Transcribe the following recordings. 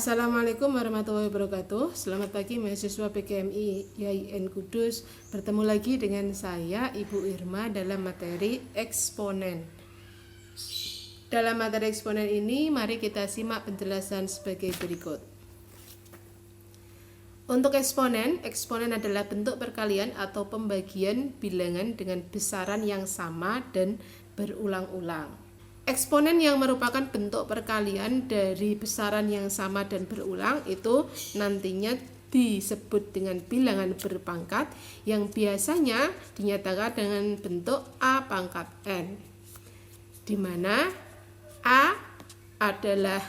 Assalamualaikum warahmatullahi wabarakatuh. Selamat pagi mahasiswa PGMI YIN Kudus. Bertemu lagi dengan saya Ibu Irma dalam materi eksponen. Dalam materi eksponen ini mari kita simak penjelasan sebagai berikut. Untuk eksponen adalah bentuk perkalian atau pembagian bilangan dengan besaran yang sama dan berulang-ulang. Eksponen yang merupakan bentuk perkalian dari besaran yang sama dan berulang itu nantinya disebut dengan bilangan berpangkat yang biasanya dinyatakan dengan bentuk A pangkat N, di mana A adalah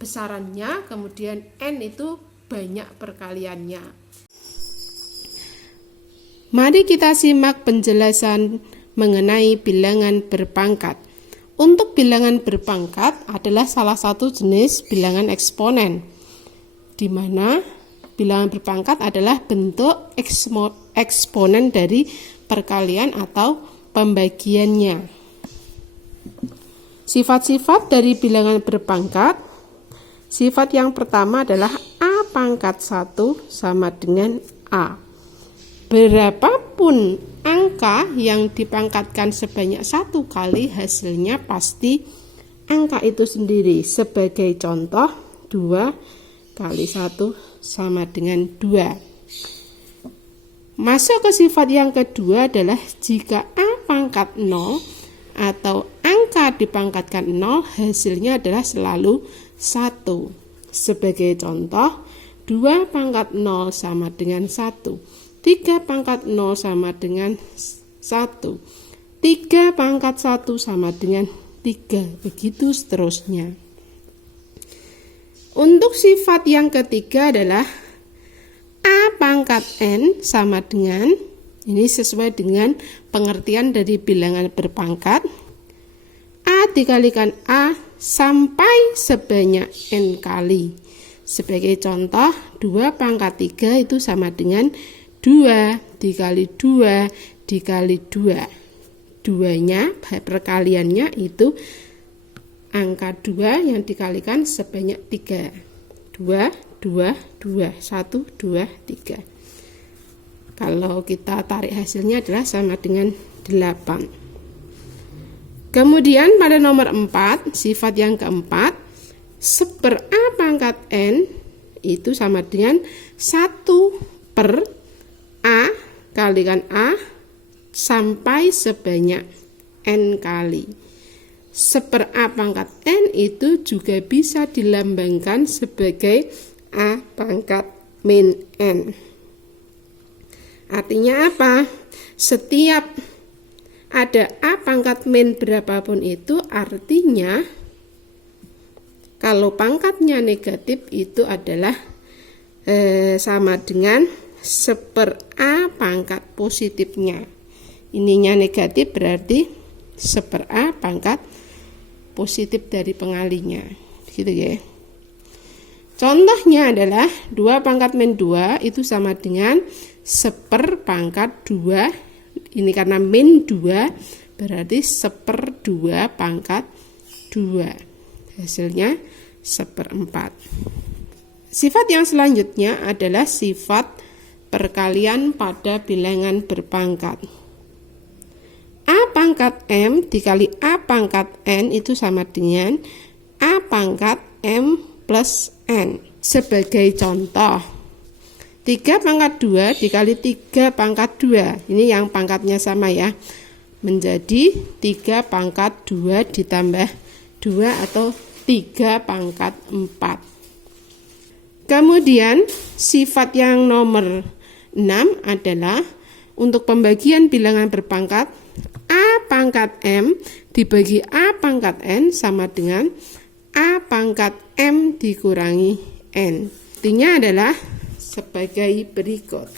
besarannya, kemudian N itu banyak perkaliannya. Mari kita simak penjelasan mengenai bilangan berpangkat. Untuk bilangan berpangkat adalah salah satu jenis bilangan eksponen, di mana bilangan berpangkat adalah bentuk eksponen dari perkalian atau pembagiannya. Sifat-sifat dari bilangan berpangkat. Sifat yang pertama adalah A pangkat 1 sama dengan A. Berapapun angka yang dipangkatkan sebanyak 1 kali, hasilnya pasti angka itu sendiri. Sebagai contoh, 2 kali 1 sama dengan 2. Masuk ke sifat yang kedua adalah jika A pangkat 0 atau angka dipangkatkan 0, hasilnya adalah selalu 1. Sebagai contoh, 2 pangkat 0 sama dengan 1. 3 pangkat 0 sama dengan 1. 3 pangkat 1 sama dengan 3. Begitu seterusnya. Untuk sifat yang ketiga adalah A pangkat N sama dengan, ini sesuai dengan pengertian dari bilangan berpangkat, A dikalikan A sampai sebanyak N kali. Sebagai contoh, 2 pangkat 3 itu sama dengan 2 dikali 2 dikali 2. 2-nya, perkaliannya itu angka 2 yang dikalikan sebanyak 3. 2, 2, 2, 1, 2, 3. Kalau kita tarik hasilnya adalah sama dengan 8. Kemudian pada nomor 4, sifat yang keempat, seper A pangkat N itu sama dengan 1 per A kalikan A sampai sebanyak N kali. Seper A pangkat N itu juga bisa dilambangkan sebagai A pangkat min N. Artinya apa? Setiap ada A pangkat min berapapun itu, artinya kalau pangkatnya negatif itu adalah sama dengan seper A pangkat positifnya. Ininya negatif berarti seper A pangkat positif dari pengalinya. Gitu ya. Contohnya adalah 2 pangkat min 2 itu sama dengan seper pangkat 2. Ini karena min 2 berarti seper 2 pangkat 2. Hasilnya seperempat. Sifat yang selanjutnya adalah sifat perkalian pada bilangan berpangkat. A pangkat M dikali A pangkat N itu sama dengan A pangkat M plus N. Sebagai contoh, 3 pangkat 2 dikali 3 pangkat 2. Ini yang pangkatnya sama ya. Menjadi 3 pangkat 2 ditambah 2 atau 3 pangkat 4. Kemudian sifat yang nomor 6 adalah untuk pembagian bilangan berpangkat, A pangkat M dibagi A pangkat N sama dengan A pangkat M dikurangi N. Artinya adalah sebagai berikut.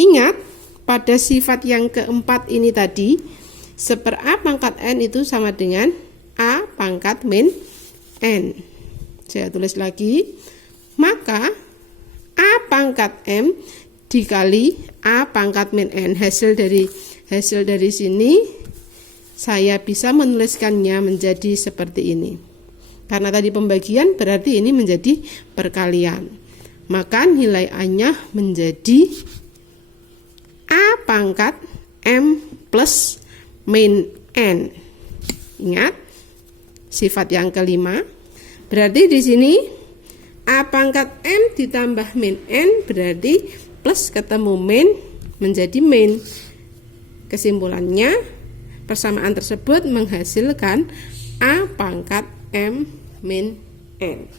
Ingat, pada sifat yang keempat ini tadi, seper A pangkat N itu sama dengan A pangkat min N. Saya tulis lagi, maka A pangkat M dikali A pangkat min N. Hasil dari sini saya bisa menuliskannya menjadi seperti ini. Karena tadi pembagian berarti ini menjadi perkalian. Maka nilai A-nya menjadi A pangkat M plus min N. Ingat sifat yang kelima. Berarti di sini A pangkat M ditambah min N berarti plus ketemu min menjadi min. Kesimpulannya, persamaan tersebut menghasilkan A pangkat M min N.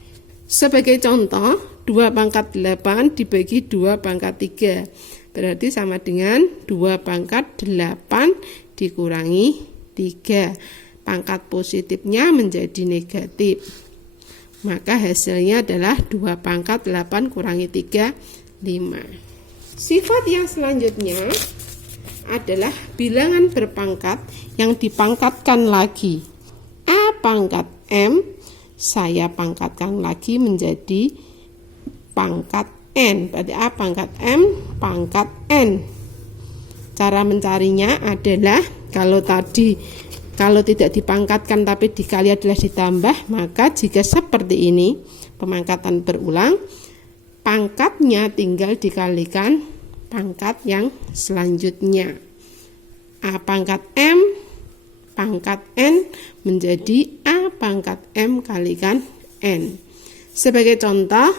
Sebagai contoh, 2 pangkat 8 dibagi 2 pangkat 3. Berarti sama dengan 2 pangkat 8 dikurangi 3. Pangkat positifnya menjadi negatif. Maka hasilnya adalah 2 pangkat 8 kurangi 3, 5. Sifat yang selanjutnya adalah bilangan berpangkat yang dipangkatkan lagi. A pangkat M saya pangkatkan lagi menjadi pangkat N. Berarti A pangkat M pangkat N. Cara mencarinya adalah kalau tidak dipangkatkan tapi dikali adalah ditambah, maka jika seperti ini pemangkatan berulang, pangkatnya tinggal dikalikan pangkat yang selanjutnya. A pangkat M pangkat N menjadi A pangkat M kalikan N. Sebagai contoh,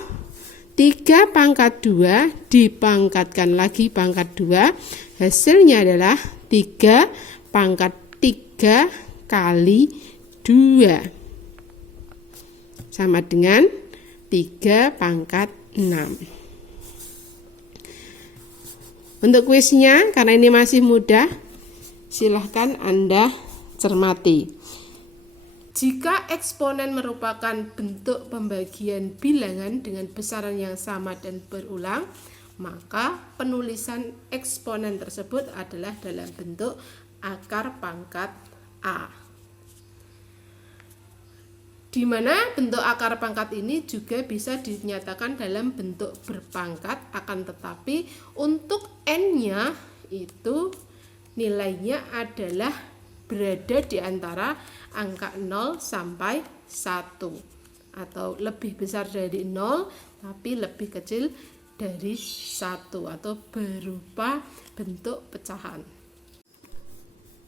3 pangkat 2 dipangkatkan lagi pangkat 2, hasilnya adalah 3 pangkat 3 kali 2 sama dengan 3 pangkat 6. Untuk kuisnya, karena ini masih mudah, silahkan Anda cermati. Jika eksponen merupakan bentuk pembagian bilangan dengan besaran yang sama dan berulang, maka penulisan eksponen tersebut adalah dalam bentuk akar pangkat A. Di mana bentuk akar pangkat ini juga bisa dinyatakan dalam bentuk berpangkat, akan tetapi untuk N-nya itu nilainya adalah berada di antara angka 0 sampai 1 atau lebih besar dari 0 tapi lebih kecil dari 1 atau berupa bentuk pecahan.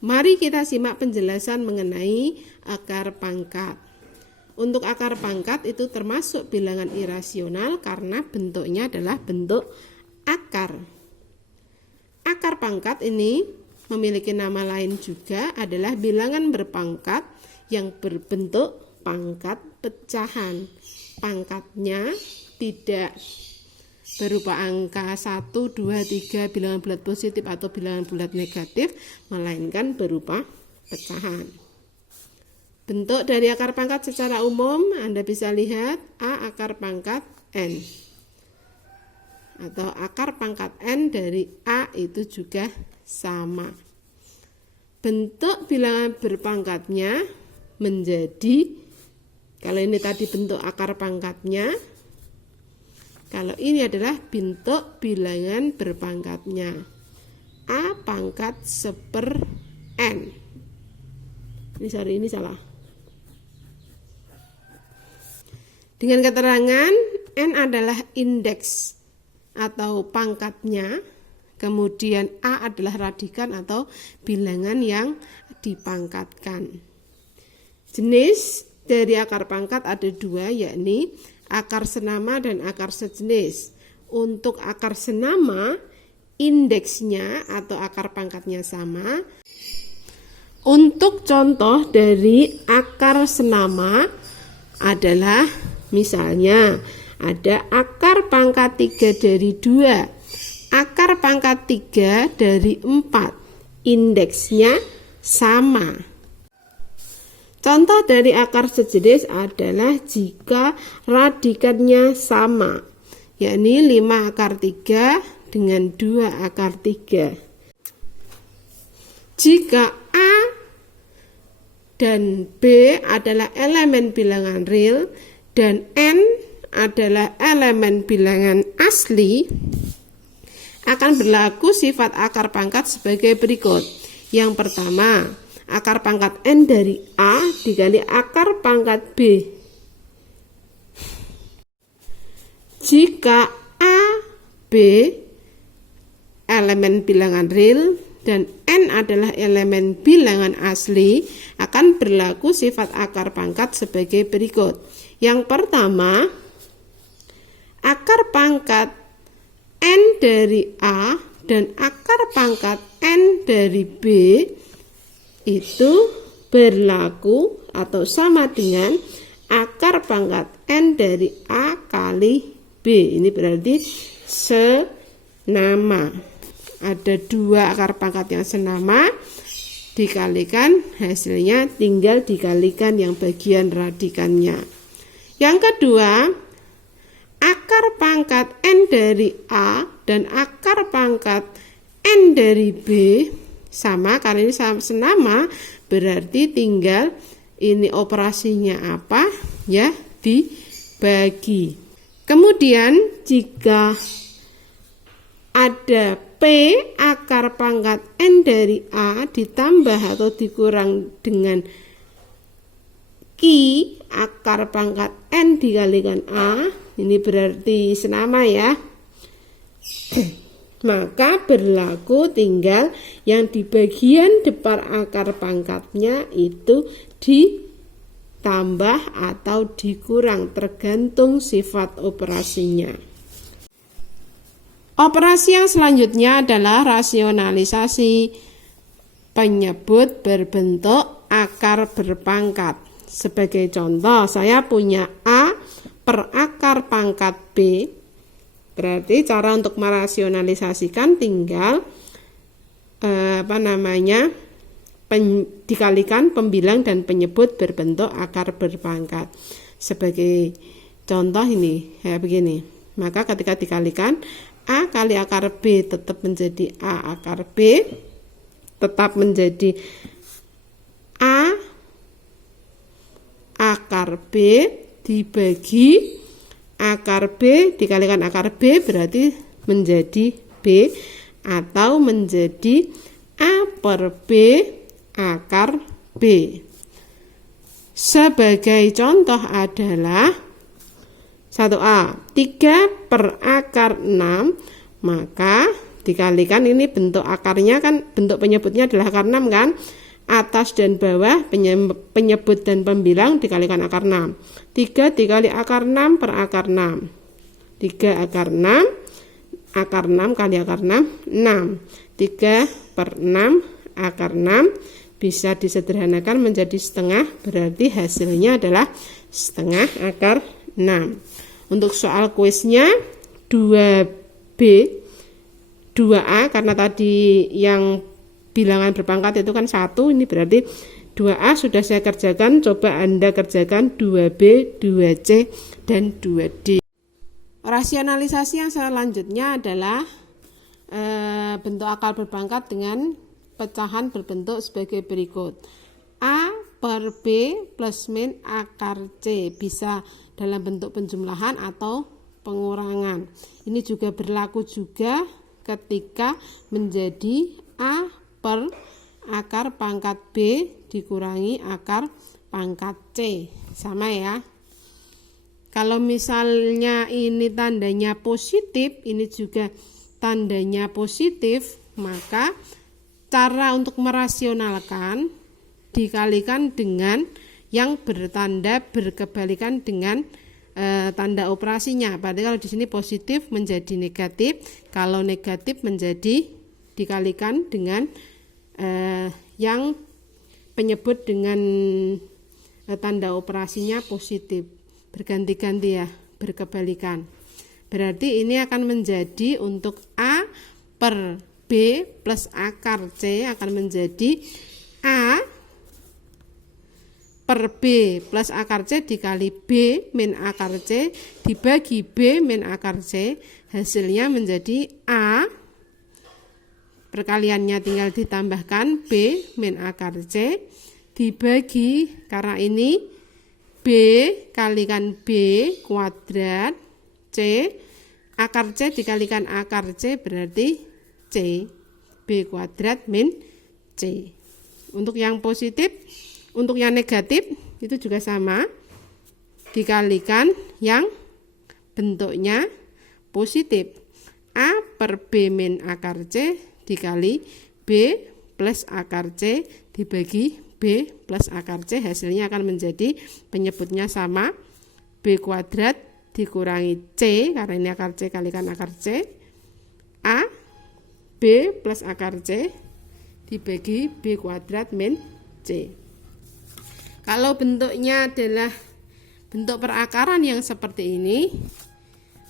Mari kita simak penjelasan mengenai akar pangkat. Untuk akar pangkat itu termasuk bilangan irasional karena bentuknya adalah bentuk akar. Akar pangkat ini memiliki nama lain juga adalah bilangan berpangkat yang berbentuk pangkat pecahan. Pangkatnya tidak berupa angka 1, 2, 3 bilangan bulat positif atau bilangan bulat negatif, melainkan berupa pecahan. Bentuk dari akar pangkat secara umum Anda bisa lihat A akar pangkat N atau akar pangkat N dari A itu juga sama. Bentuk bilangan berpangkatnya menjadi, kalau ini tadi bentuk akar pangkatnya, kalau ini adalah bentuk bilangan berpangkatnya A pangkat 1/N. Ini salah. Dengan keterangan N adalah indeks atau pangkatnya, kemudian A adalah radikan atau bilangan yang dipangkatkan. Jenis dari akar pangkat ada 2, yakni akar senama dan akar sejenis. Untuk akar senama, indeksnya atau akar pangkatnya sama. Untuk contoh dari akar senama adalah misalnya ada akar pangkat 3 dari 2, akar pangkat 3 dari 4, indeksnya sama. Contoh dari akar sejenis adalah jika radikannya sama, yakni 5 akar 3 dengan 2 akar 3. Jika A dan B adalah elemen bilangan real dan N adalah elemen bilangan asli, akan berlaku sifat akar pangkat sebagai berikut. Yang pertama, akar pangkat N dari A dikali akar pangkat B Jika A, B elemen bilangan real dan N adalah elemen bilangan asli, akan berlaku sifat akar pangkat sebagai berikut. Yang pertama, akar pangkat N dari A dan akar pangkat N dari B itu berlaku atau sama dengan akar pangkat N dari A kali B. Ini berarti senama. Ada dua akar pangkat yang senama, dikalikan hasilnya tinggal dikalikan yang bagian radikannya. Yang kedua, akar pangkat N dari A dan akar pangkat N dari B sama, karena ini senama berarti tinggal ini operasinya apa ya, dibagi. Kemudian jika ada P akar pangkat N dari A ditambah atau dikurang dengan Q akar pangkat N dikalikan A, ini berarti senama ya. Maka berlaku tinggal yang di bagian depan akar pangkatnya itu ditambah atau dikurang tergantung sifat operasinya. Operasi yang selanjutnya adalah rasionalisasi penyebut berbentuk akar berpangkat. Sebagai contoh, saya punya A per akar pangkat B. Berarti cara untuk merasionalisasikan tinggal dikalikan pembilang dan penyebut berbentuk akar berpangkat. Sebagai contoh ini kayak begini. Maka ketika dikalikan A kali akar B tetap menjadi A akar B, tetap menjadi A akar B dibagi akar B dikalikan akar B berarti menjadi B, atau menjadi A per B akar B. Sebagai contoh adalah 1A 3 per akar 6, maka dikalikan ini bentuk akarnya kan, bentuk penyebutnya adalah akar 6 kan, atas dan bawah penyebut dan pembilang dikalikan akar 6. 3 dikali akar 6 per akar 6, 3 akar 6, akar 6 kali akar 6, 6. 3 per 6 akar 6 bisa disederhanakan menjadi setengah, berarti hasilnya adalah setengah akar 6. Untuk soal kuisnya 2B 2A, karena tadi yang bilangan berpangkat itu kan 1, ini berarti 2A sudah saya kerjakan, coba Anda kerjakan 2B, 2C, dan 2D. Rasionalisasi yang selanjutnya adalah bentuk akar berpangkat dengan pecahan berbentuk sebagai berikut. A per B plus min akar C, bisa dalam bentuk penjumlahan atau pengurangan. Ini juga berlaku juga ketika menjadi A per akar pangkat B dikurangi akar pangkat C, sama ya. Kalau misalnya ini tandanya positif, ini juga tandanya positif, maka cara untuk merasionalkan dikalikan dengan yang bertanda berkebalikan dengan tanda operasinya. Berarti kalau di sini positif menjadi negatif, kalau negatif menjadi dikalikan dengan yang penyebut dengan tanda operasinya positif, berganti-ganti ya, berkebalikan. Berarti ini akan menjadi untuk A per B plus akar C akan menjadi A per B plus akar C dikali B min akar C dibagi B min akar C, hasilnya menjadi A, perkaliannya tinggal ditambahkan B min akar C dibagi, karena ini B kalikan B kuadrat C, akar C dikalikan akar C berarti C, B kuadrat min C. Untuk yang positif, untuk yang negatif itu juga sama, dikalikan yang bentuknya positif. A per B min akar C dikali B plus akar C dibagi B plus akar C, hasilnya akan menjadi penyebutnya sama, B kuadrat dikurangi C, karena ini akar C kalikan akar C, A B plus akar C dibagi B kuadrat min C. Kalau bentuknya adalah bentuk perakaran yang seperti ini,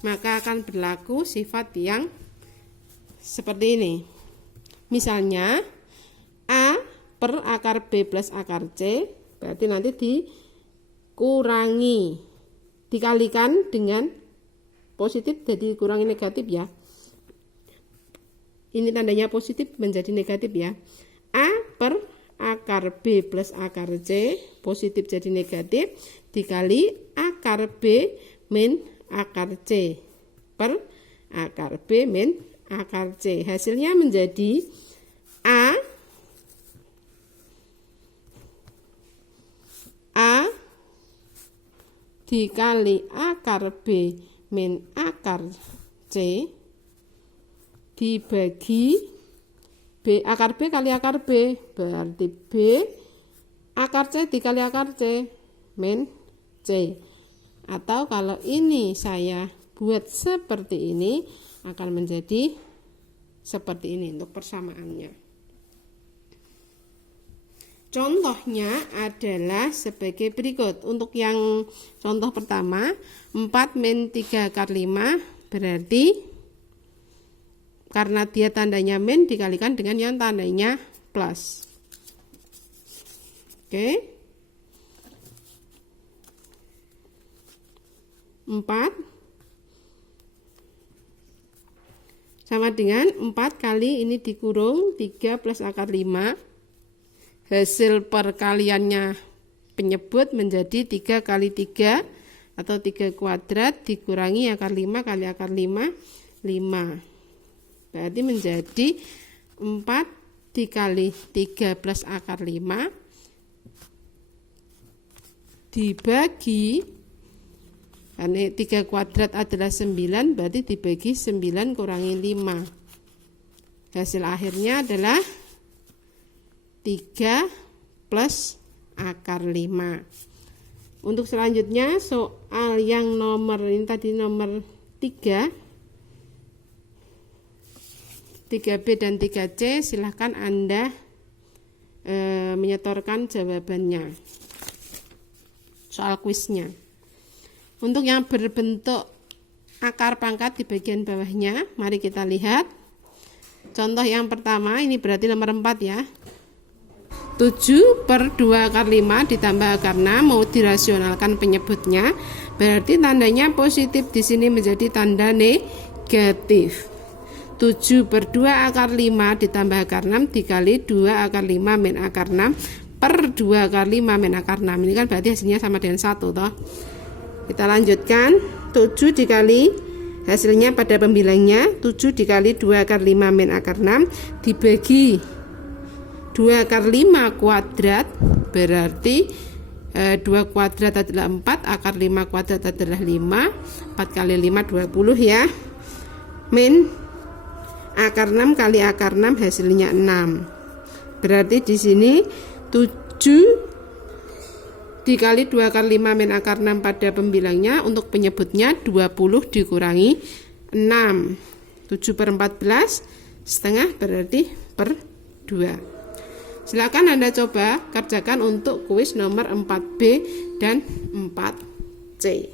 maka akan berlaku sifat yang seperti ini. Misalnya A per akar B plus akar C, berarti nanti dikurangi, dikalikan dengan positif jadi kurangi negatif ya. Ini tandanya positif menjadi negatif ya. A per akar B plus akar C, positif jadi negatif, dikali akar B min akar C per akar B min akar C. Hasilnya menjadi A dikali akar B min akar C dibagi B akar B kali akar B, berarti B akar C dikali akar C min C. Atau kalau ini saya buat seperti ini, akan menjadi seperti ini untuk persamaannya. Contohnya adalah sebagai berikut. Untuk yang contoh pertama, 4 min 3 akar 5, berarti karena dia tandanya min dikalikan dengan yang tandanya plus. Oke. 4 sama dengan 4 kali ini dikurung 3 plus akar 5, hasil perkaliannya penyebut menjadi 3 kali 3 atau 3 kuadrat dikurangi akar 5 kali akar 5, 5, berarti menjadi 4 dikali 3 plus akar 5 dibagi, karena 3 kuadrat adalah 9, berarti dibagi 9 kurangi 5. Hasil akhirnya adalah 3 plus akar 5. Untuk selanjutnya soal yang nomor ini tadi nomor 3, 3B dan 3C, silahkan Anda menyetorkan jawabannya. Soal kuisnya. Untuk yang berbentuk akar pangkat di bagian bawahnya, mari kita lihat. Contoh yang pertama, ini berarti nomor 4 ya. 7 per 2 akar 5 ditambah akar 6, mau dirasionalkan penyebutnya, berarti tandanya positif, di sini menjadi tanda negatif. 7 per 2 akar 5 ditambah akar 6 dikali 2 akar 5 min akar 6 per 2 akar 5 min akar 6. Ini kan berarti hasilnya sama dengan 1 toh. Kita lanjutkan, 7 dikali hasilnya pada pembilangnya 7 dikali 2 akar 5 min akar 6 dibagi 2 akar 5 kuadrat, berarti 2 kuadrat adalah 4, akar 5 kuadrat adalah 5, 4 kali 5 20 ya, min akar 6 kali akar 6 hasilnya 6. Berarti di sini 7 dikali 2 akar 5 min akar 6 pada pembilangnya, untuk penyebutnya 20 dikurangi 6. 7 per 14 setengah, berarti per 2. Silakan Anda coba kerjakan untuk kuis nomor 4B dan 4C.